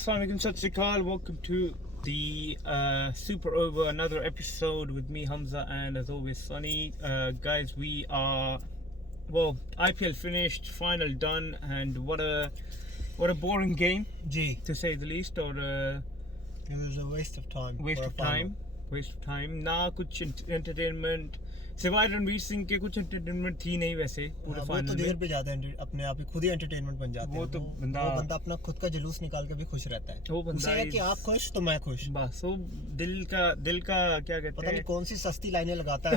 Assalamualaikum, Sat Sri Akal. Welcome to the Super Over, another episode with me, Hamza, and as always, Sunny. Guys, we are IPL finished, final done, and what a boring game, to say the least. Or it was a waste of time. Waste of time. ना कुछ entertainment सिवाय रणवीर सिंह के कुछ entertainment थी नहीं वैसे पूरे final में। वो तो देर पे जाते हैं, अपने आप ही खुद ही entertainment बन जाते हैं। वो बंदा अपना खुद का जुलूस निकाल के भी खुश रहता है। वो बंदा है कि आप खुश तो मैं खुश। बस वो दिल का क्या कहते हैं, पता नहीं कौन सी सस्ती लाइनें लगाता है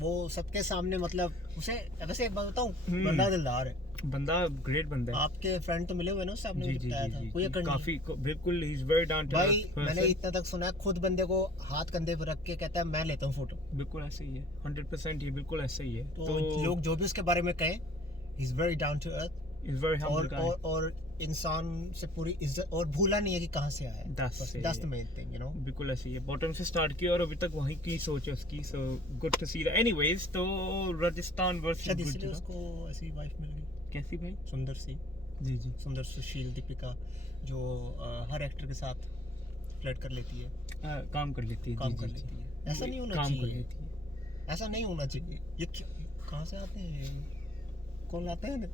वो सबके सामने, मतलब उसे वैसे एक बात बताऊं, बंदा दिलदार है, बंदा ग्रेट बंदा है। आपके फ्रेंड तो मिले हुए ना उससे, आपने भी बताया था, कोई अकड़ नहीं, काफी बिल्कुल ही is very down to earth. मैंने इतना तक सुना है, खुद बंदे को हाथ कंधे पर रख के कहता है मैं लेता हूं फोटो। बिल्कुल ऐसे ही है, 100% ये बिल्कुल ऐसे ही है। तो लोग जो भी उसके बारे में कहें, he is very down to earth, is very humble guy, और इंसान से पूरी इज्जत, और भूला नहीं है कि कहां से आया है। That's the main thing, you know. बिल्कुल ऐसे ही है, बॉटम से स्टार्ट किया और अभी तक वहीं की सोच है उसकी। So good to see that. Anyways, तो राजस्थान वर्सेस गुजरात, उसको ऐसी वाइफ मिल गई। कैसी भाई? सुंदर सी। जी सुंदर सुशील दीपिका, जो हर एक्टर के साथ फ्लर्ट कर लेती है, काम कर लेती है। ऐसा नहीं होना चाहिए, ऐसा नहीं होना चाहिए। ये कहाँ से आते हैं, कौन लाते हैं?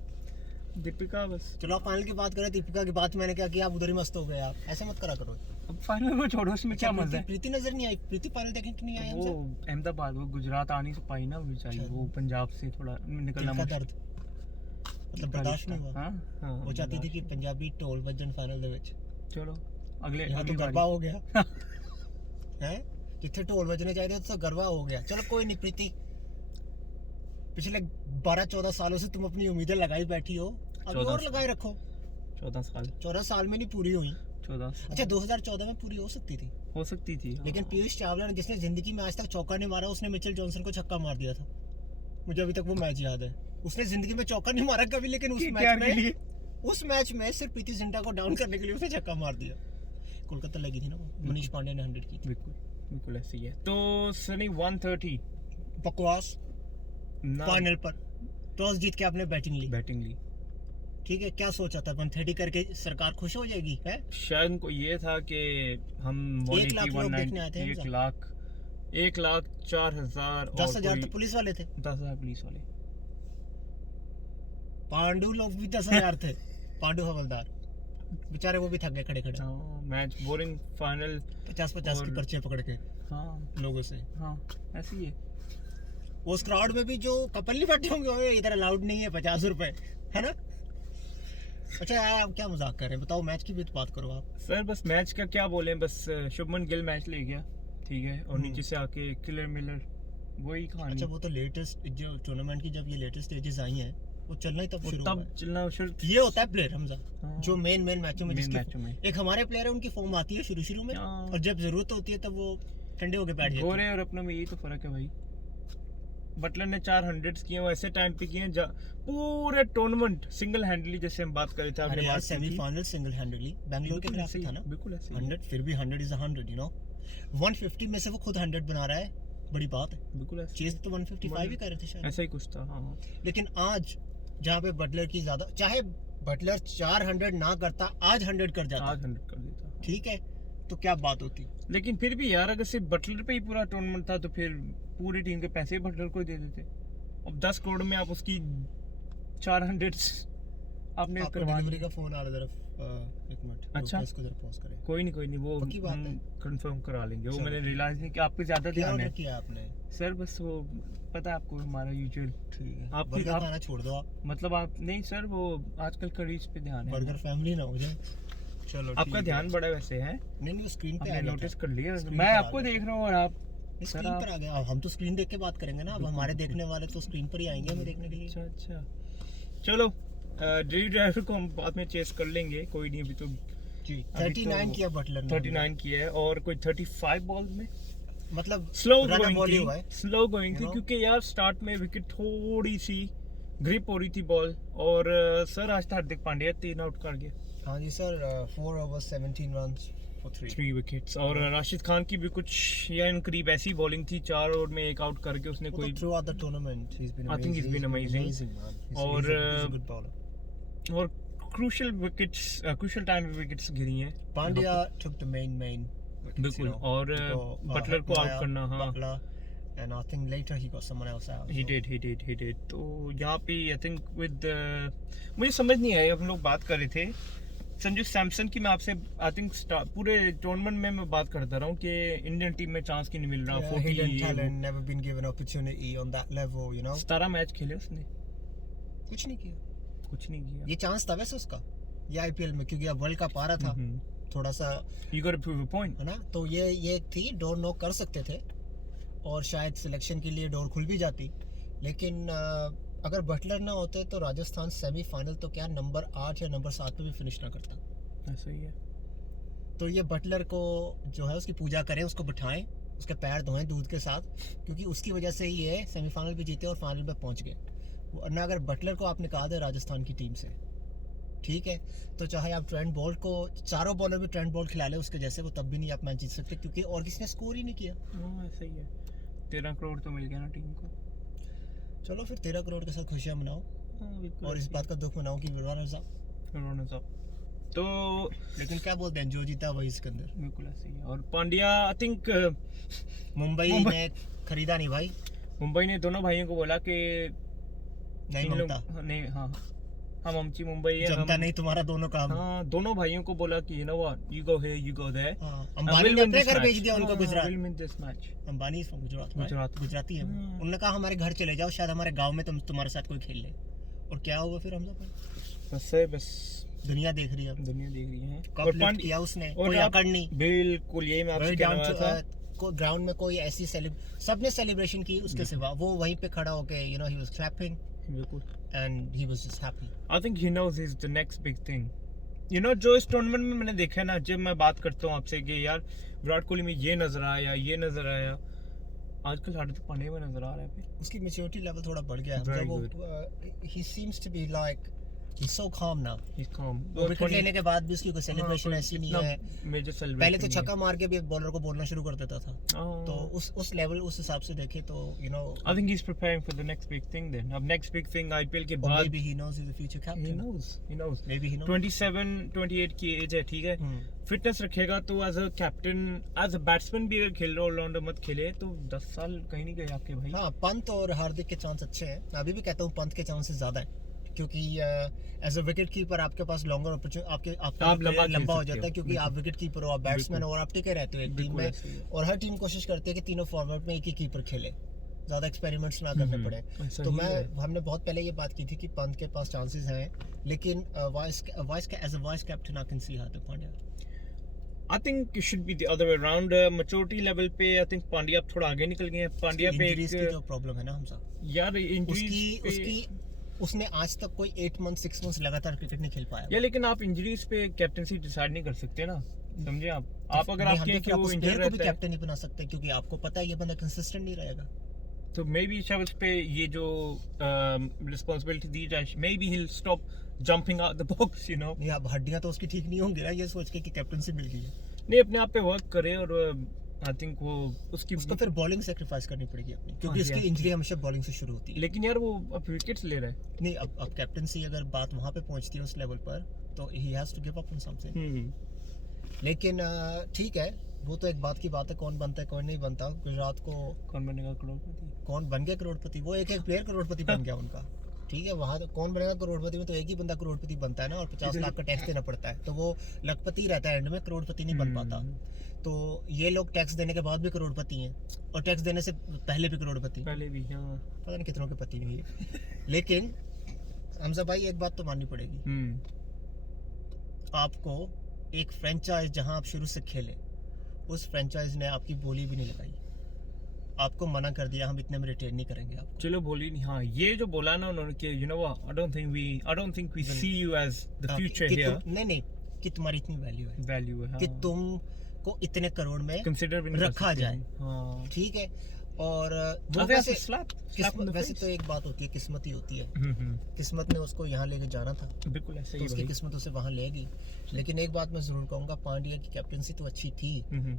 दीपिका। बस चलो आप फाइनल की बात करें, दीपिका की बात मैंने क्या किया, आप उधर ही मस्त हो गए। आप ऐसे मत करा करो। अब फाइनल को छोड़ो, उसमें क्या मजा है? प्रीति नजर नहीं आई, प्रीति फाइनल देखने की नहीं आई। वो अहमदाबाद, वो गुजरात आने से पाई ना बेचारी, वो पंजाब से थोड़ा निकलना दर्द, मतलब बर्दाश्त नहीं हुआ। हाँ, वो चाहती थी कि पंजाबी ढोल बजन फाइनल दे विच। चलो अगली गरबा हो गया हैं, जिथे ढोल बजने चाहिए तो गरबा हो गया। चलो कोई नहीं प्रीति, पिछले 12-14 सालों से तुम अपनी उम्मीदें लगाई बैठी हो, अभी और लगाए रखो। 14 साल में नहीं पूरी हुई। 14। अच्छा 2014 में पूरी हो सकती थी, लेकिन पीयूष चावला ने, जिसने जिंदगी में आज तक चौका नहीं मारा, उसने मिचेल जॉनसन को छक्का मार दिया था। मुझे अभी तक वो मैच याद है। उसने जिंदगी में चौका नहीं मारा कभी, लेकिन उस मैच में सिर्फ प्रीति जिंटा को डाउन करने के लिए उसने छक्का मार दिया। कोलकाता लगी थी ना वो, मनीष पांडे ने 100 की थी। बिल्कुल ऐसी है। तो सनी 130 बकवास फाइनल पर टॉस जीत के आपने बैटिंग ली। ठीक है, क्या सोचा था? 130 करके सरकार खुश हो जाएगी है? शायद उनको ये था कि हम 1 लाख लोग देखने आए थे। 1,04,000 10,000 तो पुलिस वाले थे। 10,000 पुलिस वाले, पांडु लोग भी 10,000 थे। पांडु हवलदार बेचारे वो भी थक गए खड़े। मैच बोरिंग, फाइनल 50-50 की पर्चे पकड़ के लोगों से। ऐसे ही है। उस क्राउड में भी जो कपल नहीं बैठे होंगे, इधर अलाउड नहीं है 50 रुपए, है ना? अच्छा यार, आप क्या मजाक कर रहे हैं? बताओ, मैच की भी तो बात करो आप। सर बस मैच का क्या बोले, बस शुभमन गिल मैच ले गया, ठीक है, और नीचे से आके किलर मिलर वही कहानी। अच्छा वो तो लेटेस्ट जो टूर्नामेंट की जब ये लेटेस्ट स्टेजेस आई हैं, वो चलना ही तब चलना शुरू। ये होता है प्लेयर हमजा, जो मेन मैचों में एक हमारे प्लेयर है, उनकी फॉर्म आती है शुरू में, और जब जरूरत होती है तब वो ठंडे होके बैठ जाते हैं। गोरे और अपने में यही तो फर्क है भाई। बटलर ने 400 किए, वो ऐसे टाइम पे किए पूरे टूर्नामेंट सिंगल हैंडली, जैसे हम बात कर रहे थे आपने बात सेमीफाइनल सिंगल हैंडली बैंगलोर के खिलाफ था ना। बिल्कुल ऐसे 100, फिर भी 100 इज 100, यू नो। 150 में से वो खुद 100 बना रहा है, बड़ी बात है। बिल्कुल ऐसे, चेज तो 155 ही कर रहे थे शायद, ऐसा ही कुछ था। हां लेकिन आज जहां पे बटलर की ज्यादा, चाहे बटलर 400 ना करता, आज 100 कर जाता, आज 100 कर देता, ठीक है, तो क्या बात होती। लेकिन फिर भी यार, अगर सिर्फ बटलर पे ही पूरा टूर्नामेंट था तो फिर पूरी टीम के पैसे बटलर को ही दे देते। अब 10 करोड़ में आप उसकी 400 आपने करवा डिलीवरी का फोन आ रहा है। एक मिनट, अच्छा इसको जरा पॉज करें। कोई नहीं, वो कंफर्म करा लेंगे। वो मैंने रियलाइज नहीं कि आप पे ज्यादा ध्यान है। किया आपने सर? बस वो पता है आपको, हमारा यूजुअल, ठीक है, आप खाना छोड़ दो आप, मतलब आप नहीं सर, वो आजकल करीज पे ध्यान है, बर्गर फैमिली ना हो जाए। चलो आपका ध्यान बड़ा वैसे है। नहीं वो स्क्रीन पे नोटिस कर लिया, मैं आपको देख रहा हूँ और आप स्क्रीन पर आ गए। अब हम तो स्क्रीन देख के बात करेंगे ना, अब हमारे देखने वाले तो स्क्रीन पर ही आएंगे हमें देखने के लिए। अच्छा चलो, ड्रीम ड्राइवर को हम बाद में चेस कर लेंगे, कोई नहीं। अभी तो जी 39 किया बटलर ने, 39 किया है, और कोई 35 बॉल में, मतलब स्लो गोइंग थी, क्योंकि यार स्टार्ट में विकेट थोड़ी सी ग्रिप हो रही थी बॉल। और सर आज हार्दिक पांड्या 3 आउट कर गए। हाँ जी sir, 4 overs 17 runs for 3 wickets. और राशिद खान की भी कुछ या इन करीब ऐसी बॉलिंग थी, 4 ओवर में 1 आउट करके उसने कोई throughout the tournament, I think he is been amazing. और crucial time wickets गिरी हैं. Pandya took the main wickets, बिल्कुल. और बटलर को आउट करना. हाँ. And I think later he got someone else out. He did. तो यहाँ पे I think with मुझे समझ नहीं आया. हम लोग बात कर रहे थे संजू सैमसन की. मैं आपसे I think पूरे टूर्नामेंट में मैं बात करता रहा हूँ कि इंडियन टीम में चांस क्यों नहीं मिल रहा. 40 hidden talent, never been given opportunity on that level, you know. 17 match खेले उसने. कुछ नहीं किया. ये चांस था वैसे उसका ये आईपीएल में, क्योंकि अब वर्ल्ड कप आ रहा था. थोड़ा सा you got to prove a point, है ना. तो ये थी डोर नॉक कर सकते थे और शायद सिलेक्शन के लिए डोर खुल भी जाती. लेकिन अगर बटलर ना होते तो राजस्थान सेमीफाइनल तो क्या नंबर 8 या नंबर 7 पे भी फिनिश ना करता. ऐसा ही है. तो ये बटलर को जो है उसकी पूजा करें, उसको बिठाएं, उसके पैर धोएं दूध के साथ, क्योंकि उसकी वजह से ही ये सेमीफाइनल भी जीते और फाइनल में पहुंच गए. वरना अगर बटलर को आप निकाल दें राजस्थान की टीम से, ठीक है, तो चाहे आप ट्रेंट बोल्ट को चारों बॉलर में ट्रेंट बोल्ट खिला ले उसके जैसे, वो तब भी नहीं आप मैच जीत सकते, क्योंकि और किसी ने स्कोर ही नहीं किया. ऐसा ही है. 13 करोड़ तो मिल गया ना टीम को. चलो फिर 13 करोड़ के साथ खुशियां मनाओ. और इस बात का दुख मनाओ कि रनर्स अप. तो लेकिन क्या बोलते हैं, जो जीता वही सिकंदर. बिल्कुल ऐसे ही है. और पांड्या आई थिंक मुंबई ने खरीदा नहीं भाई. मुंबई ने दोनों भाइयों को बोला कि नहीं. हाँ हम अमची मुंबई है, जनता नहीं तुम्हारा दोनों काम. हाँ, दोनों भाइयों को बोला कि you know what, you go here, you go there. Ambani ने अपने घर भेज दिया उनको Gujarat. We'll win this match. Ambani Gujarati है. उन्होंने कहा हमारे घर चले जाओ, शायद हमारे गांव में तुम्हारे साथ कोई खेल ले. और क्या हुआ फिर हम सब बस दुनिया देख रही है. कप लिफ्ट किया उसने, कोई अकड़ नहीं. बिल्कुल यही मैं आपसे कह रहा था. ग्राउंड में कोई ऐसी सबने सेलिब्रेशन की उसके सिवा. वो वहीं पे खड़ा होके you know he was clapping. And he was just happy. I think he knows he's the next big thing. You know, जो इस टूर्नामेंट में मैंने देखा है ना, जब मैं बात करता हूँ आपसे कि यार विराट कोहली में ये नजर आया, आजकल हार्दिक पांड्या में नजर आ रहा है. फिर उसकी मैच्योरिटी लेवल थोड़ा बढ़ गया है. जब वो he seems to be like he's so calm now. He's calm. वो विकेट लेने के बाद भी उसकी कोई सेलिब्रेशन ऐसी नहीं है. पहले तो छक्का मार के भी बॉलर को बोलना शुरू कर देता था. तो उस लेवल उस हिसाब से देखे तो you know I think he's preparing for the next big thing then. अब next big thing IPL के बाद maybe he knows he's the future captain. He knows. Maybe he knows. 27-28 की एज है, ठीक है. फिटनेस रखेगा तो as a captain, as a batsman भी अगर खेल रहा ऑलराउंडर मत खेले तो 10 साल कहीं नहीं गए आपके भाई. हाँ, पंत और हार्दिक के चांस अच्छे हैं. मैं अभी भी कहता हूँ पंत के चांसेस ज्यादा है, क्योंकि एज अ विकेट कीपर आपके पास लॉन्गर अपॉर्चुनिटी आपका लंबा हो जाता है, क्योंकि आप विकेट कीपर हो, आप बैट्समैन हो और आप टिके रहते हो एक टीम में. और हर टीम कोशिश करती है कि तीनों फॉर्मेट में एक ही कीपर खेले, ज़्यादा एक्सपेरिमेंट्स ना करने पड़े. तो हमने बहुत पहले ये बात की थी कि पंत के पास चांसेस हैं, लेकिन as a vice captain I can see Hardik Pandya. I think it should be the other way around. Maturity level पे I think पांड्या थोड़ा आगे निकल गए हैं. पांड्या पे इंजरीज की जो प्रॉब्लम है ना हम सब, यार इंजरीज उसने आज तक कोई 8 मंथ 6 मंथ लगातार क्रिकेट नहीं खेल पाया. या लेकिन आप इंजरीज पे कैप्टनसी डिसाइड नहीं कर सकते ना, समझे आप अगर आपके कि वो इंजर्ड रहता है, कैप्टन नहीं बना सकते, क्योंकि आपको पता है ये बंदा कंसिस्टेंट नहीं रहेगा. तो मे बी शायद उस पे ये जो रिस्पांसिबिलिटी दी जाए, may be he will stop jumping out the box, you know. नहीं, अब हड्डियां तो उसकी ठीक नहीं होंगी ना ये सोच के कि कैप्टनसी मिल गई है. नहीं, अपने आप पे वर्क करे. और आई थिंक वो उसको फिर बॉलिंग सेक्रीफाइस करनी पड़ेगी अपनी, क्योंकि उसकी इंजरी हमेशा बॉलिंग से शुरू होती है. लेकिन यार वो अब विकेट्स ले रहा है. नहीं, अब कैप्टनसी अगर बात वहां पे पहुंचती है उस लेवल पर, तो he has to give up on something. लेकिन ठीक है, वो तो एक बात की बात है, कौन बनता है कौन नहीं बनता. गुजरात को कौन बनेगा करोड़पति, कौन बन गया करोड़पति, वो एक प्लेयर करोड़पति बन गया उनका. ठीक है, वहाँ तो कौन बनेगा करोड़पति में, तो एक ही बंदा करोड़पति बनता है ना, और 50 लाख का टैक्स देना पड़ता है, तो वो लखपति रहता है एंड में, करोड़पति नहीं बन पाता. तो ये लोग टैक्स देने के बाद भी करोड़पति हैं, और टैक्स देने से पहले भी करोड़पति, पहले भी. हाँ, पता नहीं कितनों के पति हुई है. लेकिन हमजा भाई एक बात तो माननी पड़ेगी, आपको एक फ्रेंचाइज जहां आप शुरू से खेले, उस फ्रेंचाइज ने आपकी बोली भी नहीं लगाई, आपको मना कर दिया हम इतने में रिटेन नहीं करेंगे आपको. चलो बोली नहीं. हाँ, ये जो बोला ना उन्होंने कि you know what, I don't think we see you as the future here. नहीं, कि तुम्हारी इतनी वैल्यू है हाँ. कि तुम को इतने करोड़ में कंसीडर भी रखा जाए. हाँ, ठीक है. और वैसे तो एक बात होती है, किस्मत ही होती है. किस्मत ने उसको यहाँ लेके जाना था, बिल्कुल ऐसे ही. उसकी किस्मत उसे वहाँ ले गई. लेकिन एक बात मैं जरूर कहूँगा, पांड्या की कैप्टनसी तो अच्छी थी,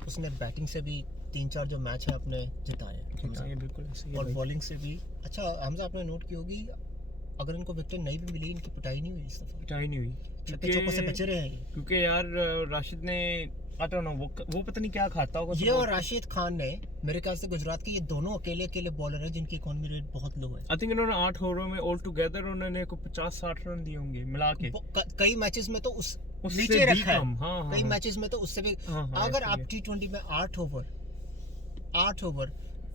उसने बैटिंग से भी 3-4 जो मैच है अपने जिताए, बिल्कुल ऐसे ही. और बॉलिंग से भी अच्छा. हमजा आपने नोट की होगी अगर इनको विकेट नहीं भी मिली, इनकी पिटाई नहीं हुई इस दफा, पिटाई नहीं हुई छक्के चौकों से बचे रहे हैं ये। क्योंकि यार राशिद ने आई डोंट नो वो पता नहीं क्या खाता होगा ये, और राशिद खान ने मेरे ख्याल से गुजरात के ये दोनों अकेले बॉलर हैं जिनकी इकॉनमी रेट बहुत लो है। आई थिंक इन्होंने 8 ओवरों में ऑल टुगेदर उन्होंने को 50-60 रन दिए होंगे मिला के। कई मैचेस में तो उससे नीचे भी रखा है। कम, हाँ, कई हाँ, मैचेस में तो उससे भी। अगर आप T20 में 8 ओवर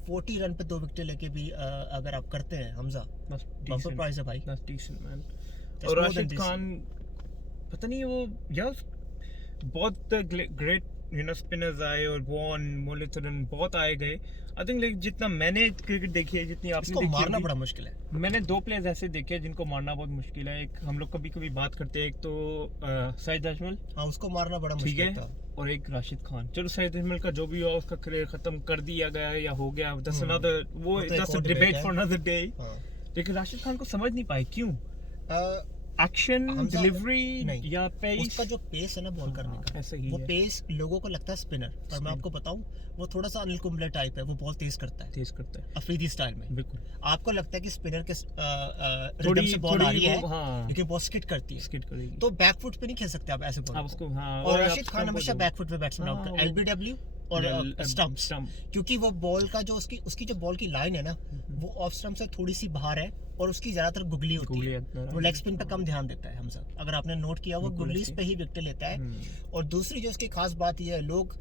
40 रन पे 2 विकेट लेके भी अगर आप करते हैं हमजा, बम्पर प्राइस है भाई। और राशिद खान पता नहीं वो यार बहुत ग्रेट स्पिनर्स आए और वॉन मुरलीधरन बहुत आए गए। आई थिंक लाइक जितना मैंने क्रिकेट देखी है, जितनी आपने देखी मारना बड़ा मुश्किल है। मैंने 2 प्लेयर्स ऐसे देखे हैं जिनको मारना बहुत मुश्किल है। एक हम लोग कभी कभी बात करते हैं, एक तो सईद अजमल, हाँ उसको मारना बड़ा ठीक मुश्किल है, था। और एक राशिद खान। चलो सईद अजमल का जो भी हुआ उसका करियर खत्म कर दिया गया या हो गया, दैट्स अनदर, वो that's a debate for another day. लेकिन राशिद खान को समझ नहीं पाए क्यों, एक्शन डिलीवरी या पेस, उसका जो पेस है ना बॉल करने का, ऐसा ही वो है। पेस लोगों को लगता है स्पिनर, पर मैं आपको बताऊं वो थोड़ा सा अनिल कुंबले टाइप है, वो बॉल तेज करता है अफरीदी स्टाइल में। बिल्कुल आपको लगता है कि स्पिनर के रिदम से बॉल आ रही है, लेकिन बॉल स्किड करती है, तो बैक फुट पे नहीं खेल सकते आप ऐसे बॉल को। और राशिद खान हमेशा बैक फुट पे बैट्समैन आउट करता है, LBW और स्टंप्स, क्योंकि वो बॉल का जो उसकी जो बॉल की लाइन है ना, वो ऑफ स्टंप से थोड़ी सी बाहर है और उसकी ज्यादातर गुगली होती है, वो लेग स्पिन पे कम ध्यान देता है हमसा। अगर आपने नोट किया, वो गुगलीज पे ही विकेट लेता है। और दूसरी जो इसकी खास बात ये है, लोग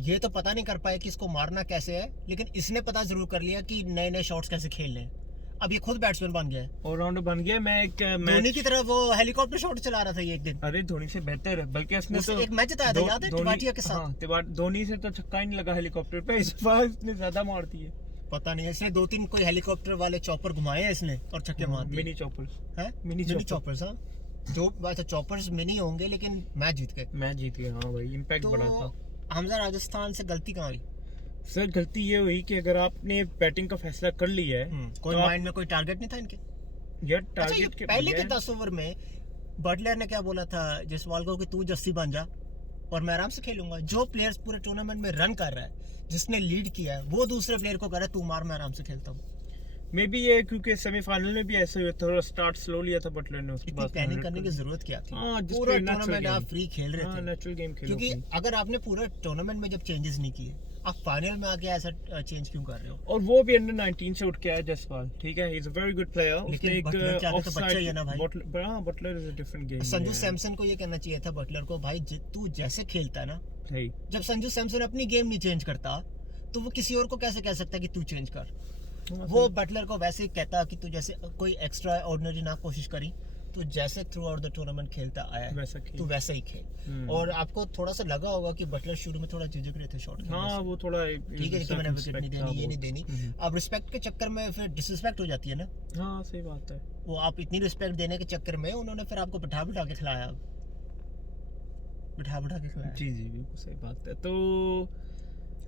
ये तो पता नहीं कर पाए कि इसको मारना कैसे है, लेकिन इसने पता जरूर कर लिया कि नए नए शॉट्स कैसे खेलने हैं। अब ये खुद बैट्समैन बन गया है, ऑलराउंडर बन गया। मैं एक धोनी की तरह वो हेलीकॉप्टर शॉट चला रहा था ये एक दिन। अरे धोनी से बेहतर है, बल्कि उसने तो एक मैच जिताया था, याद है, टिवाटिया के साथ। धोनी से तो छक्का ही नहीं लगा हेलीकॉप्टर पे, इस बार इसने ज्यादा मार दी है। पता नहीं, इसने 2-3 कोई हेलीकॉप्टर वाले चॉपर घुमाए हैं इसने और छक्के मार दिए। मिनी चॉपर हैं, मिनी चॉपर्स, हां जो अच्छा चॉपर्स मिनी होंगे, लेकिन मैच जीत गए। हाँ भाई, इम्पैक्ट बड़ा था। हमजा राजस्थान से गलती कहाँ हुई सर? गलती ये हुई कि अगर आपने बैटिंग का फैसला कर लिया है, कोई माइंड में कोई टारगेट नहीं था इनके यार। टारगेट के पहले के 10 ओवर में बटलर ने क्या बोला था जसवाल को कि तू जस्सी बन जा और मैं आराम से खेलूंगा। जो प्लेयर्स पूरे टूर्नामेंट में रन कर रहा है, जिसने लीड किया है, वो दूसरे प्लेयर को कह रहा है तू मार, मैं आराम से खेलता हूँ। मे बी ये क्योंकि सेमीफाइनल में भी ऐसे हुआ, थोड़ा स्टार्ट स्लो लिया था बटलर ने, उसके बाद प्लानिंग करने की जरूरत क्या थी? पूरा टूर्नामेंट आप फ्री खेल रहे थे, नेचुरल गेम खेलो। क्योंकि अगर आपने पूरा टूर्नामेंट में जब चेंजेस नहीं किए, आप फाइनल में आके ऐसा चेंज क्यों कर रहे हो? और वो भी अंडर 19 से उठ के आया जसवाल, ठीक है, he is a very good player. उसने एक बच्चा ही है ना भाई, Butler is a different game. Sanju Samson को ये कहना चाहिए था बटलर को, भाई तू जैसे खेलता है ना, जब संजू सैमसन अपनी गेम नहीं चेंज करता, तो वो किसी और को कैसे कह सकता है कि तू चेंज कर? वो बटलर को वैसे ही कहता कि तू जैसे कोई एक्स्ट्रा ऑर्डिनरी ना कोशिश करी, तू जैसे थ्रू आउट द टूर्नामेंट खेलता आया है, तू वैसे ही खेल। और आपको थोड़ा सा लगा होगा कि बटलर शुरू में थोड़ा झिझक रहे थे शॉट खेलने से। वो थोड़ा ठीक है कि मैंने विकेट नहीं देनी, ये नहीं देनी। अब रिस्पेक्ट के चक्कर में फिर डिसरिस्पेक्ट हो जाती है ना। हाँ सही बात है। वो आप इतनी रिस्पेक्ट देने के चक्कर में उन्होंने फिर आपको बिठा के खिलाया, बिठा के खिलाया। जी बिल्कुल सही बात है। तो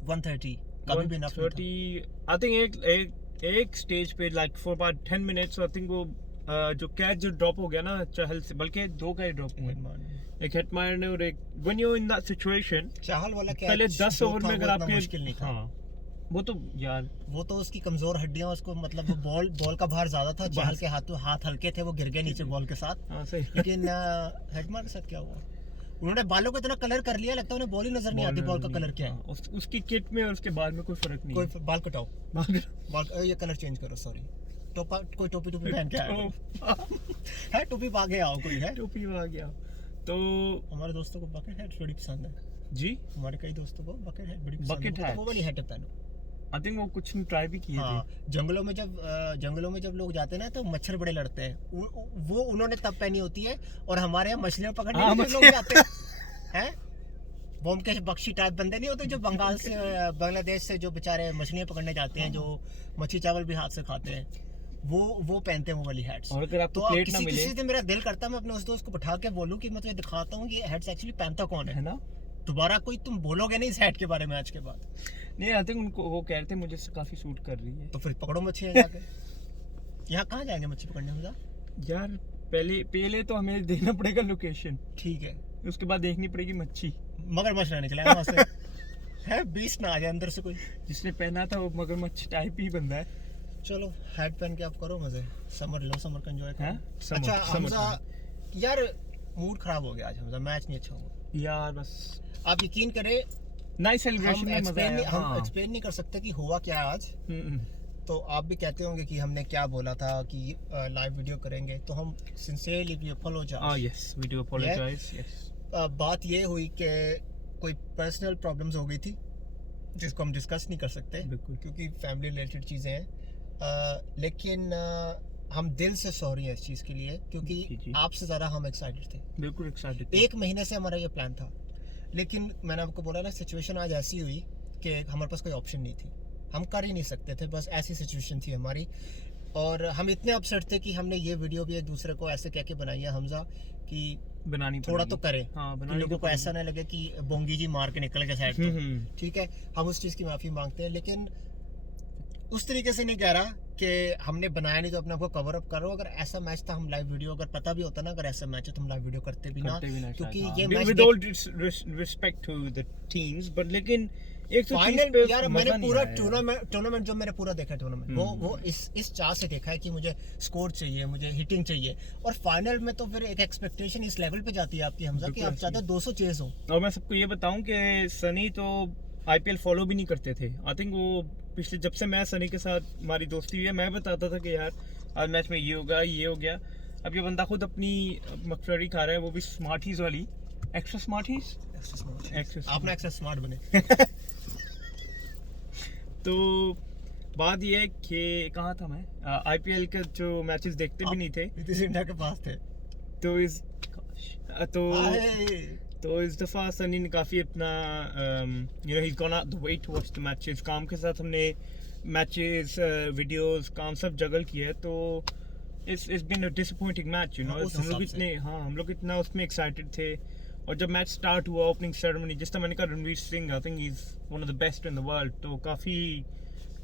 130 कभी भी ना 130 आई थिंक एक स्टेज पे like for about 10 minutes I think वो जो कैच जो ड्रॉप हो गया ना चहल से, बल्कि 2 कैच ड्रॉप हुए, एक हेड मारने और एक when you in that situation. Chahal वाला कैच पहले 10 ओवर में अगर आपके मुश्किल नहीं था। वो तो यार वो तो उसकी कमजोर हड्डियां, उसको मतलब वो बॉल का भार ज्यादा था, चाहल के हाथ हल्के थे, वो गिर गए नीचे बॉल के साथ। लेकिन हेड मार के साथ क्या हुआ, उन्होंने बालों को इतना कलर कर लिया, लगता है उन्हें बॉल ही नजर नहीं आती बॉल का कलर क्या है। उसकी किट में और उसके बाद में कोई फर्क नहीं, कोई बाल कटाओ, ये कलर चेंज करो, सॉरी कोई टोपी पहन के आया है, टोपी भागे आओ, कोई है टोपी भागे आओ। तो हमारे दोस्तों को बकेट हेड बड़ी पसंद है जी, हमारे कई दोस्तों को बकेट हेड बड़ी पसंद है, वो वाली हेड पहनो। आई थिंक वो कुछ ट्राई भी किए थे। जंगलों में जब लोग जाते हैं ना, तो मच्छर बड़े लड़ते हैं, वो उन्होंने तब पहनी होती है। और हमारे यहाँ मछलियां पकड़ने लोग जाते हैं, ब्योमकेश बख्शी टाइप बंदे नहीं होते जो बंगाल से बांग्लादेश से जो बेचारे मछलियां पकड़ने जाते हैं, जो मच्छी चावल भी हाथ से खाते हैं, वो पहनते हैं वो वाली हेड्स। और अगर आपको प्लेट ना मिले, किसी दिन मेरा दिल करता है मैं अपने उस दोस्त को बैठा के बोलूं कि मैं तुझे दिखाता हूँ ये हेड्स एक्चुअली पहनता कौन है ना। दोबारा कोई तुम बोलोगे नहीं इस हेड के बारे में आज के बाद। नहीं आई थिंक उनको वो कह रहे थे मुझे काफी सूट कर रही है, तो फिर पकड़ो मच्छी जाके। यहाँ कहाँ जाएंगे मच्छी पकड़ने हम? यार पहले तो हमें देखना पड़ेगा लोकेशन, ठीक है, उसके बाद देखनी पड़ेगी मच्छी। मगरमच्छ ना निकला वहाँ से है 20 ना आ जाए अंदर से कोई। जिसने पहना था वो मगरमच्छ टाइप ही बंदा है। चलो हैट पहन के आप करो मजे, समर लो, समर का एंजॉय करो। Summer, अच्छा summer हमजा यार मूड खराब हो गया आज, हमजा मैच नहीं अच्छा हुआ यार। बस आप यकीन करें नाइस सेलिब्रेशन में मजा आया। हम एक्सप्लेन नहीं कर सकते कि हुआ क्या है आज। तो आप भी कहते होंगे कि हमने क्या बोला था कि लाइव वीडियो करेंगे, तो हम sincerely we apologise. Yes, we do apologise. Yes, बात ये हुई कि कोई पर्सनल प्रॉब्लम्स हो गई थी जिसको हम डिस्कस नहीं कर सकते क्योंकि फैमिली रिलेटेड चीज़ें हैं। लेकिन हम दिल से सॉरी हैं इस चीज़ के लिए, क्योंकि आपसे ज़्यादा हम एक्साइटेड थे। बिल्कुल एक्साइटेड। 1 महीने से हमारा ये प्लान था, लेकिन मैंने आपको बोला ना, सिचुएशन आज ऐसी हुई कि हमारे पास कोई ऑप्शन नहीं थी, हम कर ही नहीं सकते थे, बस ऐसी सिचुएशन थी हमारी। और हम इतने अपसेट थे कि हमने ये वीडियो भी एक दूसरे को ऐसे कह के बनाई है हमजा कि बनानी थोड़ा तो करें। हाँ, कि लोगों को ऐसा नहीं लगे कि बोंगी जी मार के निकल गए साइड तो। ठीक है, हम उस चीज़ की माफ़ी मांगते हैं, लेकिन उस तरीके से नहीं कह रहा कि हमने बनाया नहीं तो अपने आप को कवर अप करो। अगर ऐसा मैच था, हम लाइव वीडियो, अगर पता भी होता ना अगर ऐसा मैच है तो हम लाइव वीडियो करते भी ना, क्योंकि ये match with all respect to the teams, but लेकिन एक तो फाइनल यार मैंने पूरा टूर्नामेंट जो मैंने पूरा देखा टूर्नामेंट, वो इस चाह से देखा है कि मुझे स्कोर चाहिए, मुझे हिटिंग चाहिए। और फाइनल में तो फिर एक एक्सपेक्टेशन इस लेवल पे जाती है आपकी हमजा कि आप चाहते 200 चेज हो। और मैं सबको ये बताऊं कि सनी तो आईपीएल फॉलो भी नहीं करते थे। आई थिंक वो पिछले जब से मैं सनी के साथ हमारी दोस्ती हुई है, मैं बताता था कि यार आज मैच में ये होगा, ये हो गया। अब ये बंदा खुद अपनी मकफरी खा रहा है, वो भी स्मार्टीज वाली, एक्स्ट्रा स्मार्टीज। आपने एक्स्ट्रा स्मार्ट बने। तो बात ये है कि कहाँ था मैं, आईपीएल के जो मैचेस देखते भी नहीं थे, नीतीश इंडिया के पास थे। तो इस दफ़ा सनी ने काफ़ी अपना you know he gone out the way to watch the matches. काम के साथ हमने मैचेस, वीडियोस, काम सब जगल किया है, तो it's been a disappointing match, you know. हम लोग इतना उसमें एक्साइटेड थे, और जब मैच स्टार्ट हुआ, ओपनिंग सेरेमनी, जिस तरह मैंने कहा Ranveer Singh, I think he is one of the best in the world, तो काफ़ी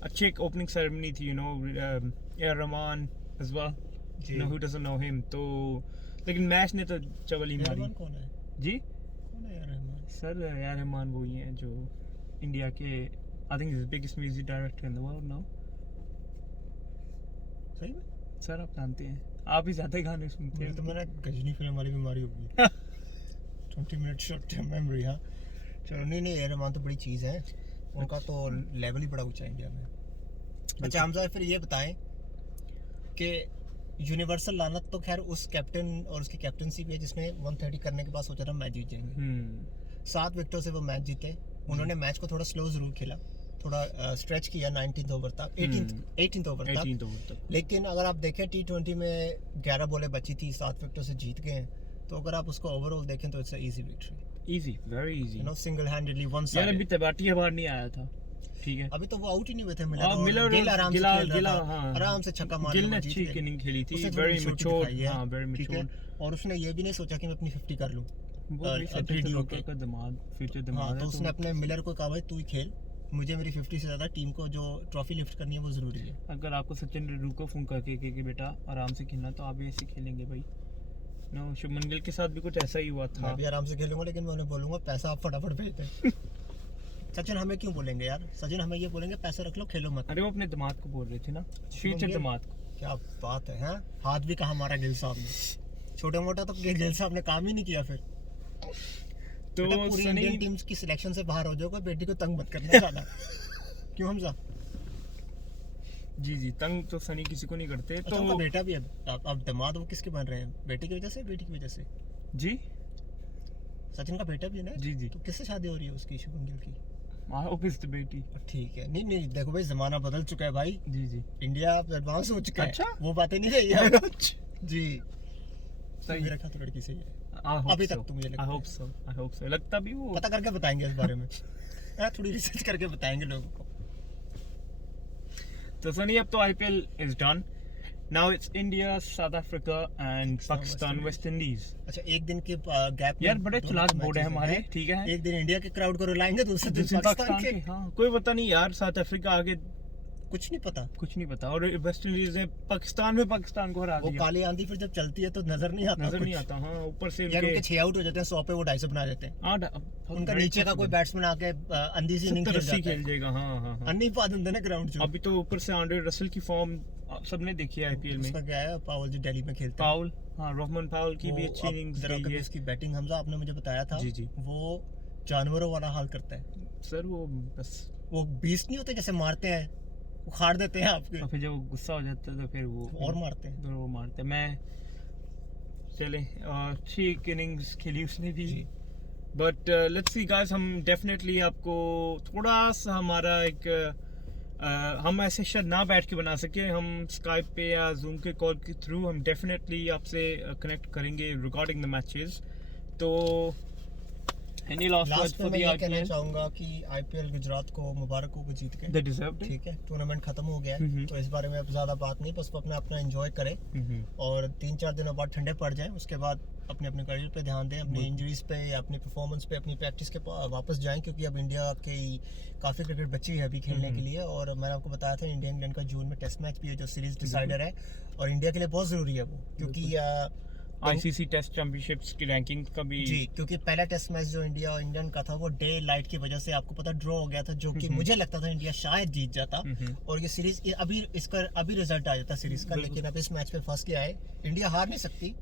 अच्छी एक ओपनिंग सेरेमनी थी, you know. A Rahman as well, you know, who doesn't know him. तो लेकिन मैच ने तो चवल ही मारी। कौन है जी? कौन है रहमान? सर यार रहमान वही हैं जो इंडिया के, I think is biggest music director in the world now. सही में? सर आप जानते हैं, आप ही ज़्यादा गाने सुनते हैं। तो मैंने गजनी फिल्म वाली बीमारी होगी। 20 मिनट शॉर्ट टर्म मेमोरी। हाँ चलो, नहीं ए रहमान तो बड़ी चीज़ है, उनका तो लेवल ही बड़ा ऊंचा है इंडिया में। अच्छा हमजा, फिर ये बताएं कि यूनिवर्सल लानत तो खैर उस कैप्टन और उसकी कैप्टनसी भी है जिसने 130 करने के बाद सोचा था मैच जीत जाएंगे। 7 विकेटों से वो मैच जीते। उन्होंने मैच को थोड़ा स्लो ज़रूर खेला, थोड़ा स्ट्रेच किया 19th ओवर तक, 18th ओवर तक। लेकिन अगर आप देखें T20 में 11 बॉलें बची थी, 7 विकेटों से जीत गए हैं। तो अगर आप उसको ओवरऑल देखें तो it's easy victory, easy, very easy, you know, single handedly one side. यार अभी तेवाटिया बाहर नहीं आया था, ठीक है, अभी तो वो आउट ही नहीं हुए थे। मिलर गिल आराम से खेल रहा था, हाँ, आराम से छक्का मार, गिल ने अच्छी इनिंग खेली थी, वेरी मैच्योर, हां वेरी मैच्योर। और उसने ये भी नहीं सोचा कि मैं अपनी 50 कर लूं, वो का दिमाग, फ्यूचर दिमाग। हां, तो उसने अपने मिलर को कहा भाई तू ही खेल, मुझे मेरी 50 से ज़्यादा टीम को जो ट्रॉफी लिफ्ट करनी है वो ज़रूरी है। अगर आपको सचिन तेंदुलकर को फोन करके कि बेटा आराम से खेलना, तो आप भी ऐसे खेलेंगे भाई। नो, शुभमन गिल के साथ भी कुछ ऐसा ही हुआ था। मैं भी आराम से खेलूंगा, लेकिन मैं उन्हें बोलूंगा पैसा आप फटाफट भेज दें। सचिन हमें क्यों बोलेंगे यार? सचिन हमें ये बोलेंगे पैसा रख लो, खेलो मत। अरे वो अपने दिमाग को बोल रहे थे ना, फ्यूचर दिमाग। क्या बात है, हैं? हाथ भी कहा हमारा गिल साहब ने, छोटा मोटा तो गिल साहब ने काम ही नहीं किया। फिर तो पूरी इंडियन टीम्स की सिलेक्शन से बाहर हो जाओगे, बेटी को तंग मत करना ज़्यादा। क्यों हमजा? जी, तंग तो सनी किसी को नहीं करते। अच्छा, तो बेटा भी अब दामाद वो किसके बन रहे हैं? बेटे की वजह से, बेटी की वजह से? जी, सचिन का बेटा भी है ना? जी। तो किससे शादी हो रही है उसकी, शुभम गिल की? बेटी। ठीक है, नहीं देखो भाई, जमाना बदल चुका है भाई। जी, इंडिया एडवांस हो चुका है। अच्छा, वो बातें नहीं रही है। जी, सही मेरा ख्याल तो लड़की सही है अभी तक तो मुझे लगता है। I hope so. लगता भी वो पता करके बताएंगे इस बारे में। थोड़ी रिसर्च करके बताएंगे लोगों को। तो सनी, अब तो IPL is done, now it's India, south Africa and Pakistan, West Indies. अच्छा, एक दिन के गैप यार बड़े चलाक बोर्ड है हमारे, ठीक है। एक दिन इंडिया के क्राउड को रुलाएंगे, दूसरे दिन पाकिस्तान के। हाँ, कोई पता नहीं यार, साउथ अफ्रीका आगे कुछ नहीं पता। और वेस्ट इंडीज ने पाकिस्तान को हरा वो दिया। काली आंधी फिर जब चलती है तो नजर नहीं आता। हाँ, ऊपर से यार उनके 6 आउट हो जाते हैं, 100 पे वो 250 बना देते हैं। उनका नीचे का कोई बैट्समैन आके अंधी सी इनिंग खेल जाएगा। हाँ। अन्नी पा देते ना ग्राउंड जो। अभी तो ऊपर से आंड्रे रसल की फॉर्म सबने देखी है आईपीएल में। उसका क्या है, पाउल जो दिल्ली में खेलता है। रोहमन पाउल की भी अच्छी इनिंग्स रही है। उसकी बैटिंग हमजा आपने मुझे बताया था। जी। वो जानवरों वाला हाल करता है सर, वो बस वो बीस्ट नहीं होते जैसे मारते हैं, उखाड़ देते हैं आपके। फिर जब गुस्सा हो जाता है तो फिर वो और मारते हैं। मैं चले ठीक इनिंग्स खेली उसने भी। बट लेट्स सी गाइस, हम डेफिनेटली आपको थोड़ा सा हमारा एक हम ऐसे शायद ना बैठ के बना सके, हम स्काइप पे या जूम के कॉल के थ्रू हम डेफिनेटली आपसे कनेक्ट करेंगे रिगार्डिंग द मैचेस। तो एनी लास्ट में मैं ये कहना चाहूंगा कि आईपीएल गुजरात को मुबारक हो, जीत के दे डिजर्व्ड। ठीक है, टूर्नामेंट खत्म हो गया है, तो इस बारे में अब ज्यादा बात नहीं, बस अपना एंजॉय करें और 3-4 दिनों बाद ठंडे पड़ जाएं, उसके बाद अपने करियर पे ध्यान दें, अपनी इंजरीज पे या अपनी परफॉर्मेंस पे, अपनी प्रैक्टिस के वापस जाएं, क्योंकि अब इंडिया के काफ़ी क्रिकेट बची है अभी खेलने के लिए। और मैंने आपको बताया था इंडिया इंग्लैंड का जून में टेस्ट मैच भी है जो सीरीज डिसाइडर है, और इंडिया के लिए बहुत ज़रूरी है वो, क्योंकि आईसीसी टेस्ट चैंपियनशिप्स की रैंकिंग का भी जी, क्योंकि पहला टेस्ट मैच जो इंडिया और इंग्लैंड का था वो डे लाइट की वजह से आपको पता ड्रॉ हो गया था, जो कि मुझे लगता था इंडिया शायद जीत जाता और ये सीरीज अभी रिजल्ट आ जाता सीरीज का, लेकिन अब इस मैच पे फंस गया है। इंडिया हार नहीं सकती,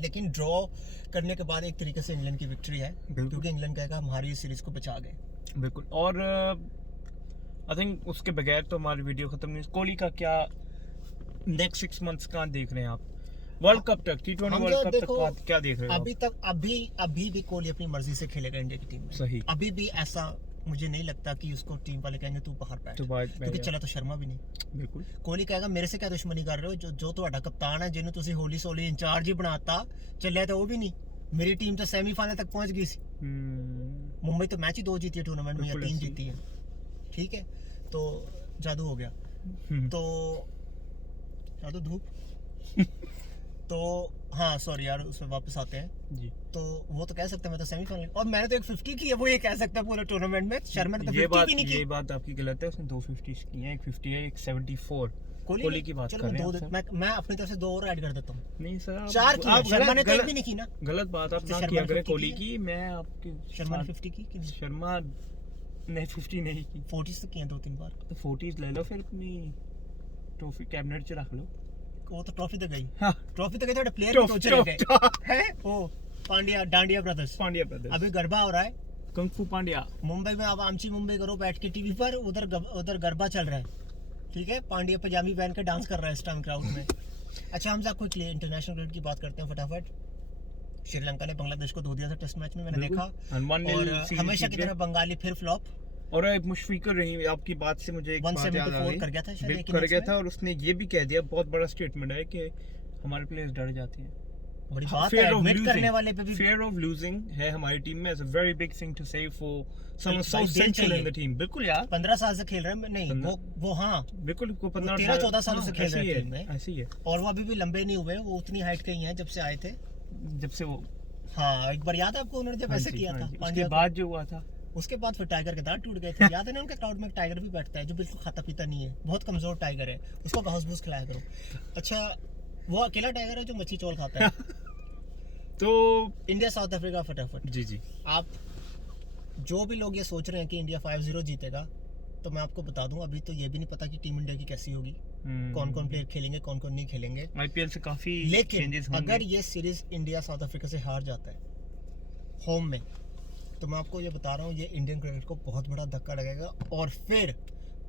लेकिन ड्रॉ करने के बाद एक तरीके से इंग्लैंड की विक्ट्री है, क्योंकि इंग्लैंड कहेगा हमारी सीरीज को बचा गए। बिल्कुल। और आई थिंक उसके बगैर तो हमारी वीडियो खत्म नहीं। कोहली का क्या नेक्स्ट 6 मंथ्स का देख रहे हैं आप? वर्ल्ड कप तक, T20 वर्ल्ड कप तक क्या देख रहे हो? अभी भी कोहली अपनी मर्जी से खेलेगा इंडिया की टीम में। सही। अभी भी ऐसा मुझे नहीं लगता कि उसको टीम वाले कहेंगे तू बाहर बैठ, क्योंकि चला तो शर्मा भी नहीं। बिल्कुल। कोहली कहेगा मेरे से क्या दुश्मनी कर रहे हो, जो तुम्हारा कप्तान है, जिन्हें तुसी होली सोली इंचार्ज ही बनाता, चलिया तो वो भी नहीं। मेरी टीम तो सेमीफाइनल तक पहुंच गई सी। मुंबई तो मैच ही 2 जीती है टूर्नामेंट में, या 3 जीती है, ठीक है, तो जादू हो गया। तो जादू धूप तो हाँ सॉरी यार, उसमें वापस आते हैं जी। तो वो तो कह सकते हैं मैं तो सेमीफाइनल, और मैंने तो एक 50 की है, वो ये कह सकता है पूरे टूर्नामेंट में। शर्मा ने तो 50 भी नहीं की। ये बात आपकी गलत है, उसने 2 50 की हैं, एक 50 है, एक 74। कोहली की बात कर रहे हैं। मैं अपनी तरफ से 2 और ऐड कर देता हूँ। नहीं सर, 4 की है, शर्मा ने तो भी नहीं की ना। गलत बात आप ना किया करें कोहली की। मैं आपके शर्मा ने 50 की, शर्मा ने 50 नहीं की, 40 तो की हैं 2-3 बार। तो 40 ले लो, फिर अपनी ट्रॉफी कैबिनेट च रख लो। वो तो ट्रॉफी तो गई। हाँ। ट्रॉफी तो गई, थोड़े प्लेयर भी तो चले गए हैं। वो डांडिया ब्रदर्स अभी गरबा हो रहा है, कंगफू पांड्या। मुंबई में अब आमची मुंबई करो बैठ के टीवी पर, उधर गरबा चल रहा है, ठीक है। पांड्या पजामी पहन के डांस कर रहा है इस टाइम क्राउड में। अच्छा हम कुछ इंटरनेशनल क्रिकेट की बात करते हैं फटाफट। श्रीलंका ने बांग्लादेश को 2 दिया था टेस्ट मैच में, मैंने देखा, और हमेशा की तरह बंगाली फिर फ्लॉप। और मुशफिकुर रहीम, आपकी बात से मुझे एक बात याद आ गई, कर गया था शायद, कर गया था, और उसने ये भी कह दिया, बहुत बड़ा स्टेटमेंट है कि हमारे प्लेयर्स डर जाते हैं। बड़ी बात है, एडमिट करने वाले पे भी fear of losing है हमारी टीम में, is a very big thing to say for someone so central in the team। बिल्कुल यार, 15 साल से खेल रहे हैं, नहीं वो हाँ बिल्कुल, को 13-14 सालों से खेल रहे हैं टीम में, ऐसी है। और वो अभी भी लंबे नहीं हुए, वो उतनी हाइट के ही हैं जब से आए थे, जब से वो हाँ एक बार याद है आपको उन्होंने जब ऐसे किया था, उसके बाद जो हुआ था, उसके बाद फिर टाइगर के दांत टूट गए थे। याद है ना, उनके क्राउड में एक टाइगर भी बैठता है जो बिल्कुल खाता पीता नहीं है, बहुत कमजोर टाइगर है, उसको घास भूस खिलाया करो। अच्छा वो अकेला टाइगर है जो मच्छी चौल खाता है। तो इंडिया साउथ अफ्रीका फटाफट। जी आप जो भी लोग ये सोच रहे हैं कि इंडिया 5-0 जीतेगा, तो मैं आपको बता दूं अभी तो ये भी नहीं पता कि टीम इंडिया की कैसी होगी, कौन कौन प्लेयर खेलेंगे, कौन कौन नहीं खेलेंगे। आईपीएल से काफी लेकिन अगर ये सीरीज इंडिया साउथ अफ्रीका से हार जाता है होम में, तो मैं आपको ये बता रहा हूँ, ये इंडियन क्रिकेट को बहुत बड़ा धक्का लगेगा, और फिर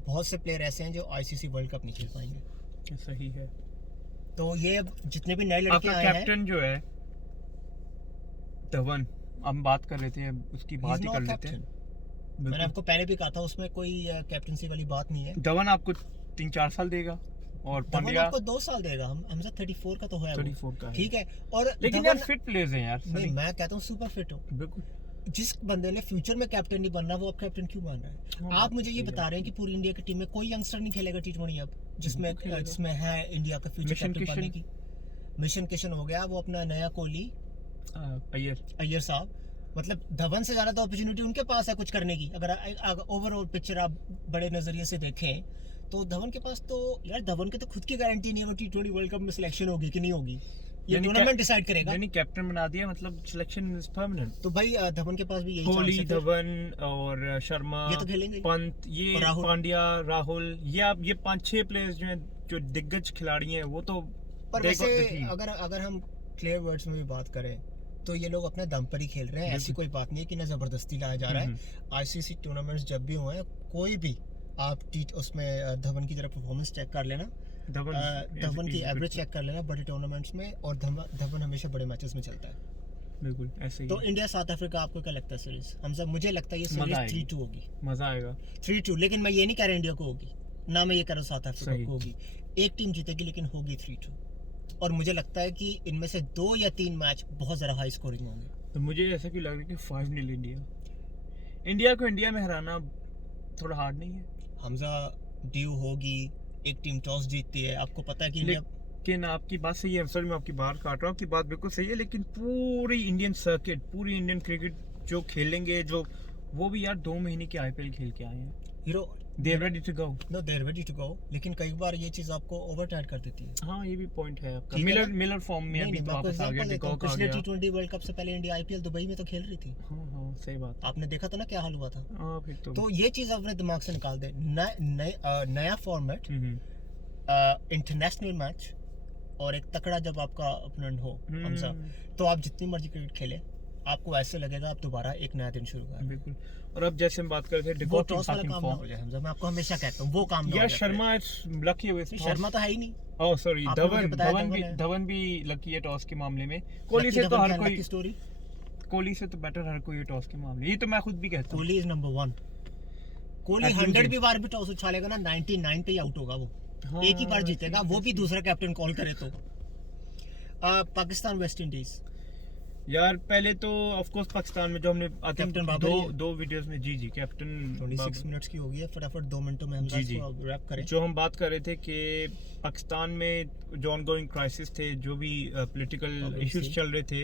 बहुत से प्लेयर ऐसे हैं जो आईसीसी वर्ल्ड कप नहीं खेल पाएंगे। सही है। तो ये जितने भी नए लड़के आए हैं, कैप्टन जो है धवन, हम बात कर रहे थे, उसकी बात ही कर लेते हैं। मैंने आपको पहले भी कहा था, उसमें कोई कैप्टनसी वाली बात नहीं है। धवन आपको 3-4 साल देगा, और पांड्या आपको 2 साल देगा। हम 34 का तो है, 34 का, ठीक है। और लेकिन यार फिट प्लेयर्स हैं यार। नहीं, मैं कहता हूँ सुपर फिट हो। बिल्कुल। जिस बंदे ने फ्यूचर में कैप्टन नहीं बनना, वो अब कैप्टन क्यों बन रहा है? आप मुझे ये बता रहे हैं कि पूरी इंडिया की टीम में कोई यंगस्टर नहीं खेलेगा T20 अब, जिसमें है इंडिया का फ्यूचर कैप्टन बनने की। मिशन किशन हो गया, वो अपना नया कोहली, अय्यर साहब, मतलब धवन से ज्यादा तो अपॉर्चुनिटी उनके पास है कुछ करने की। अगर ओवरऑल पिक्चर आप बड़े नजरिए से देखें, तो धवन के पास तो यार धवन के तो खुद की गारंटी नहीं है वो T20 वर्ल्ड कप में सिलेक्शन होगी कि नहीं होगी, ये टूर्नामेंट डिसाइड करेगा। यानी कैप्टन बना दिया, मतलब सिलेक्शन इज परमानेंट। तो भाई धवन के पास भी यही कोहली, चांस है। धवन और शर्मा, ये तो खेलेंगे, पंत, ये पांड्या, राहुल, ये 5-6 प्लेयर्स जो हैं जो दिग्गज खिलाड़ी हैं वो तो। पर वैसे अगर हम क्लियर वर्ड्स में भी बात करें तो ये लोग अपने दम पर ही खेल रहे हैं, ऐसी कोई बात नहीं है कि ना जबरदस्ती लाया जा रहा है। आईसीसी टूर्नामेंट्स जब भी हुए हैं कोई भी आप उसमें धवन की तरह परफॉर्मेंस चेक कर लेना, धवन की एवरेज चेक कर लेना बड़े टूर्नामेंट्स में, और धवन हमेशा बड़े मैचेस में चलता है। बिल्कुल ऐसे ही। तो इंडिया साउथ अफ्रीका आपको क्या लगता है सीरीज? हमसे मुझे लगता है ये सीरीज 3-2 होगी। मजा आएगा 3-2, लेकिन मैं ये नहीं कह रहा इंडिया को होगी, ना मैं ये कह रहा हूँ साउथ अफ्रीका को होगी। एक टीम जीतेगी लेकिन होगी 3-2, और मुझे लगता है कि इनमें से 2 या 3 मैच बहुत ज़्यादा हाई स्कोरिंग होंगे। तो मुझे ऐसा क्यों लग रहा है कि 5-0 इंडिया को इंडिया में हराना थोड़ा हार्ड नहीं है। हमजा ड्यू होगी, एक टीम टॉस जीतती है, आपको पता है कि लेकिन आपकी बात सही है, सॉरी मैं आपकी बात काट रहा हूँ, आपकी बात बिल्कुल सही है, लेकिन पूरी इंडियन सर्किट, पूरी इंडियन क्रिकेट जो खेलेंगे, जो वो भी यार 2 महीने की IPL खेल के आए हैं, they are ready to go। No, they are ready to go, लेकिन कई बार ये चीज आपको ओवरटाइड कर देती है। हाँ ये भी पॉइंट है आपका। मिलर फॉर्म में अभी तो वापस आ गया, डिकॉक आ पिछले गया। T20 वर्ल्ड कप से पहले इंडिया IPL दुबई में तो खेल रही थी। हाँ सही बात। आपने देखा था ना क्या हाल हुआ था। फिर तो ये चीज अपने दिमाग से निकाल दे। नया फॉर्मेट, इंटरनेशनल मैच, और एक तकड़ा जब आपका ओपोनेंट हो हमजा, तो आप जितनी मर्जी क्रिकेट खेले आपको ऐसे लगेगा आप दोबारा एक नया दिन शुरू कर। बिल्कुल। और अब जैसे हम बात कर रहे थे डिकॉक की काम ना हो जाए हमजा, मैं आपको हमेशा कहता हूं वो काम ना हो जाए। Sharma is lucky with Sharma तो है ही नहीं। ओह सॉरी, धवन भी लकी है टॉस के मामले में। कोहली से तो हर कोई स्टोरी, कोहली से तो बेटर हर कोई टॉस के मामले, ये तो मैं खुद भी कहता हूं। Kohli is number 1। कोहली 100 भी बार भी टॉस उछालेगा ना, 99 पे ही आउट होगा वो। एक ही बार जीतेगा, वो भी दूसरा कैप्टन कॉल करे तो। पाकिस्तान वेस्ट इंडीज यार पहले तो ऑफ कोर्स पाकिस्तान में जो हमने दो वीडियोस में जी कैप्टन 26 मिनट्स की होगी है, फटाफट 2 मिनटों में हम इसको रैप करें। जो हम बात कर रहे थे कि पाकिस्तान में जो ऑनगोइंग क्राइसिस थे, जो भी पॉलिटिकल इश्यूज चल रहे थे,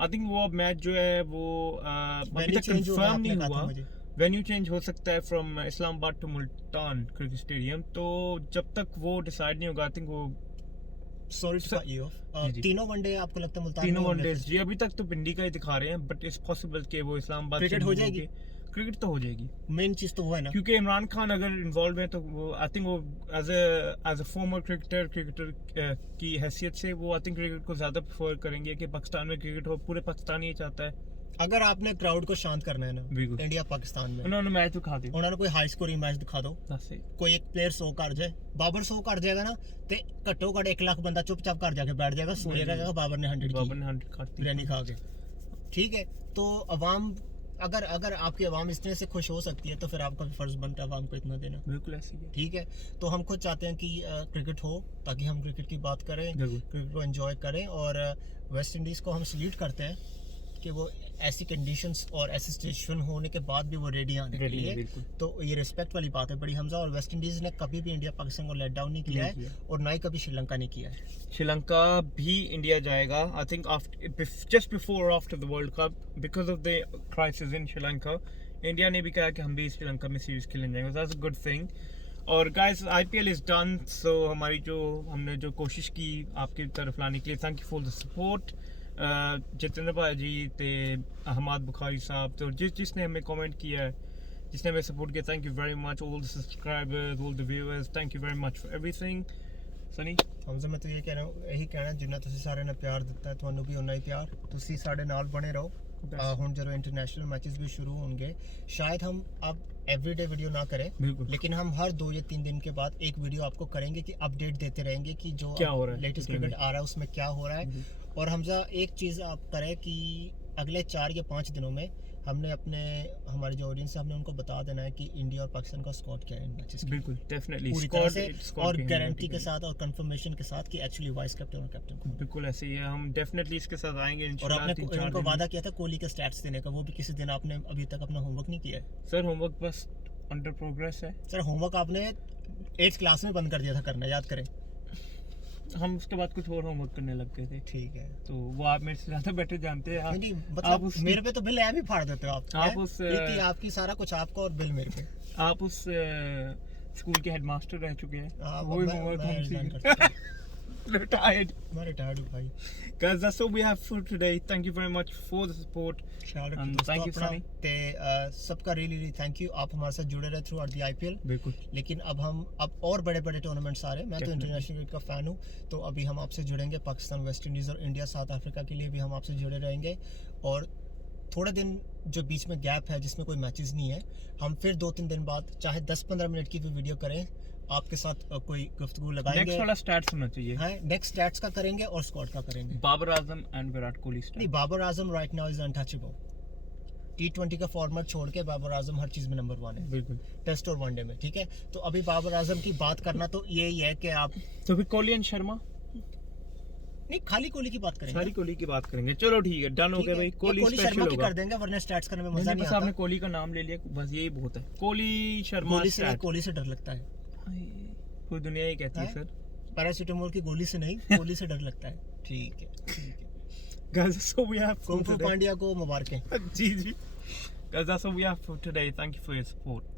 आई थिंक वो अब मैच जो है वो अभी तक कंफर्म नहीं हुआ। वेन्यू चेंज हो सकता है from Islamabad to Multan cricket stadium, तो जब तक वो डिसाइड नहीं होगा आई थिंक वो तीनों वनडे आपको लगता है मुल्तान? तीनों वनडेज जी, अभी तक तो पिंडी का ही दिखा रहे हैं, बट इट्स पॉसिबल कि वो इस्लामाबाद क्रिकेट हो जाएगी। क्रिकेट तो हो जाएगी, मेन चीज तो वो है ना, क्योंकि इमरान खान अगर इन्वॉल्व है तो वो आई थिंक वो एज अ फॉर्मर क्रिकेटर की हैसियत से वो आई थिंक क्रिकेट को ज्यादा प्रेफर करेंगे कि पाकिस्तान में क्रिकेट हो। पूरे पाकिस्तान ही चाहता है। अगर आपने क्राउड को शांत करना है ना इंडिया पाकिस्तान में, उन्होंने मैच दिखा दो, उन्होंने कोई हाई स्कोरिंग मैच दिखा दो, कोई एक प्लेयर 100 कर जाए, बाबर 100 कर जाएगा ना, तो घट्टो घट 1 लाख बंदा चुपचाप कर जाके बैठ जाएगा, सोएगा बाबर ने 100 बिरयानी खा के। ठीक है, तो अवाम अगर आपकी अवाम इस तरह से खुश हो सकती है तो फिर आपका भी फर्ज बनता है अवाम को इतना देना। बिल्कुल ऐसे ही है। ठीक है, तो हम खुद चाहते हैं कि क्रिकेट हो ताकि हम क्रिकेट की बात करें, क्रिकेट को एंजॉय करें, और वेस्ट इंडीज़ को हम सल्यूट करते हैं कि वो ऐसी कंडीशंस और ऐसी सिचुएशन होने के बाद भी वो रेडी आने के लिए, तो ये रिस्पेक्ट वाली बात है बड़ी हमजा। और वेस्ट इंडीज़ ने कभी भी इंडिया पाकिस्तान को लेट डाउन नहीं किया है, और ना ही कभी श्रीलंका ने किया है। श्रीलंका भी इंडिया जाएगा I think just before after the world cup, because of the crisis in Sri Lanka. India ने भी कहा कि हम भी श्रीलंका में सीरीज खेलने जाएंगे, दैट्स अ गुड थिंग। और गाइस IPL इज डन, सो हमने जो कोशिश की आपकी तरफ लाने के लिए, thank you for the support. Jitendra भाई जी ते अहमद बुखारी साहब, तो जिसने हमें कमेंट किया है, जिसने हमें सपोर्ट किया, thank you very much. All the subscribers, all the viewers, thank you very much for everything. Sunny Hamza मैं तो ये कह रहा हूँ, यही कहना जिन्ना तुसी सारे ने प्यार दिता है ਤੁਹਾਨੂੰ भी उन्ना ही प्यार, तुसी साडे नाल बने रहो। ਹੁਣ ਜਦੋਂ इंटरनेशनल मैचेस भी शुरू होंगे, शायद हम अब एवरीडे वीडियो ना करें, लेकिन हम हर 2 या 3 दिन के बाद एक वीडियो आपको करेंगे कि अपडेट देते रहेंगे कि जो लेटेस्ट क्रिकेट आ रहा है उसमें क्या हो रहा है। और हमजा एक चीज़ आप करें कि अगले 4 या 5 दिनों में हमने हमारे जो ऑडियंस है हमने उनको बता देना है कि इंडिया और पाकिस्तान का स्क्वाड क्या है इन मैचेस की। बिल्कुल डेफिनेटली पूरी तरह से, और गारंटी के साथ और कंफर्मेशन के साथ कि एक्चुअली वाइस कैप्टन और कैप्टन कौन। बिल्कुल ऐसे ही है, हम डेफिनेटली इसके साथ आएंगे इंशाल्लाह। और आपने उनको वादा किया था कोहली के स्टैट्स देने का, वो भी किसी दिन आपने अभी तक अपना होमवर्क नहीं किया है। सर होमवर्क बस अंडर प्रोग्रेस है सर। होमवर्क आपने 8th क्लास में बंद कर दिया था करना, याद करें। हम उसके बाद कुछ और होमवर्क करने लग गए थे। ठीक है, तो वो आप मेरे से ज्यादा बेटर जानते हैं। मतलब मेरे पे तो बिल ऐप ही फाड़ देते हो आप उस आपकी सारा कुछ आपका और बिल मेरे पे। आप उस स्कूल के हेडमास्टर रह चुके हैं। वो Retired. मैं रिटायर्ड हूँ भाई। Guys, that's all we have for today. Thank you very much for the support. And thank you Sunny. ते सबका really thank you। आप हमारे साथ जुड़े रहे थ्रू आउट द आईपीएल। बिल्कुल। लेकिन अब और बड़े-बड़े टूर्नामेंट्स आ रहे हैं। मैं तो इंटरनेशनल क्रिकेट का फैन हूँ, तो अभी हम आपसे जुड़ेंगे। पाकिस्तान, वेस्ट इंडीज़ और इंडिया, साउथ अफ्रीका के लिए भी हम आपसे जुड़े रहेंगे। और थोड़े दिन जो बीच में गैप है जिसमें कोई मैचेस नहीं है, हम फिर 2-3 दिन बाद चाहे 10-15 मिनट की भी वीडियो करें, आपके साथ कोई गुफ्तगू लगाएंगे। नेक्स्ट वाला स्टैट्स होना चाहिए। हाँ, नेक्स्ट स्टैट्स का करेंगे और स्क्वाड का करेंगे। Babar Azam and Virat Kohli stats. नहीं, Babar Azam right now is untouchable. T20 का फॉर्मेट छोड़ के बाबर आजम हर चीज में नंबर 1 है। बिल्कुल। टेस्ट और वनडे में, ठीक है। तो अभी बाबर आजम की बात करना तो यही है कि आप तो फिर कोहली एंड शर्मा, नहीं, खाली कोहली की बात करेंगे। खाली कोहली की बात करेंगे। चलो ठीक है, डन हो गया भाई। कोहली शर्मा की कर देंगे, वरना स्टैट्स करने में मजा नहीं आता। आपने कोहली का नाम ले लिया, बस यही बहुत है। कोहली शर्मा। कोहली से डर लगता है, पूरी दुनिया ही कहती है सर। पैरासीटामोल की गोली से नहीं, कोहली से डर लगता है। ठीक है। Guys, so we have kung fu Pandya को मुबारकें। जी। Guys, that's all we have for today. Thank you for your support.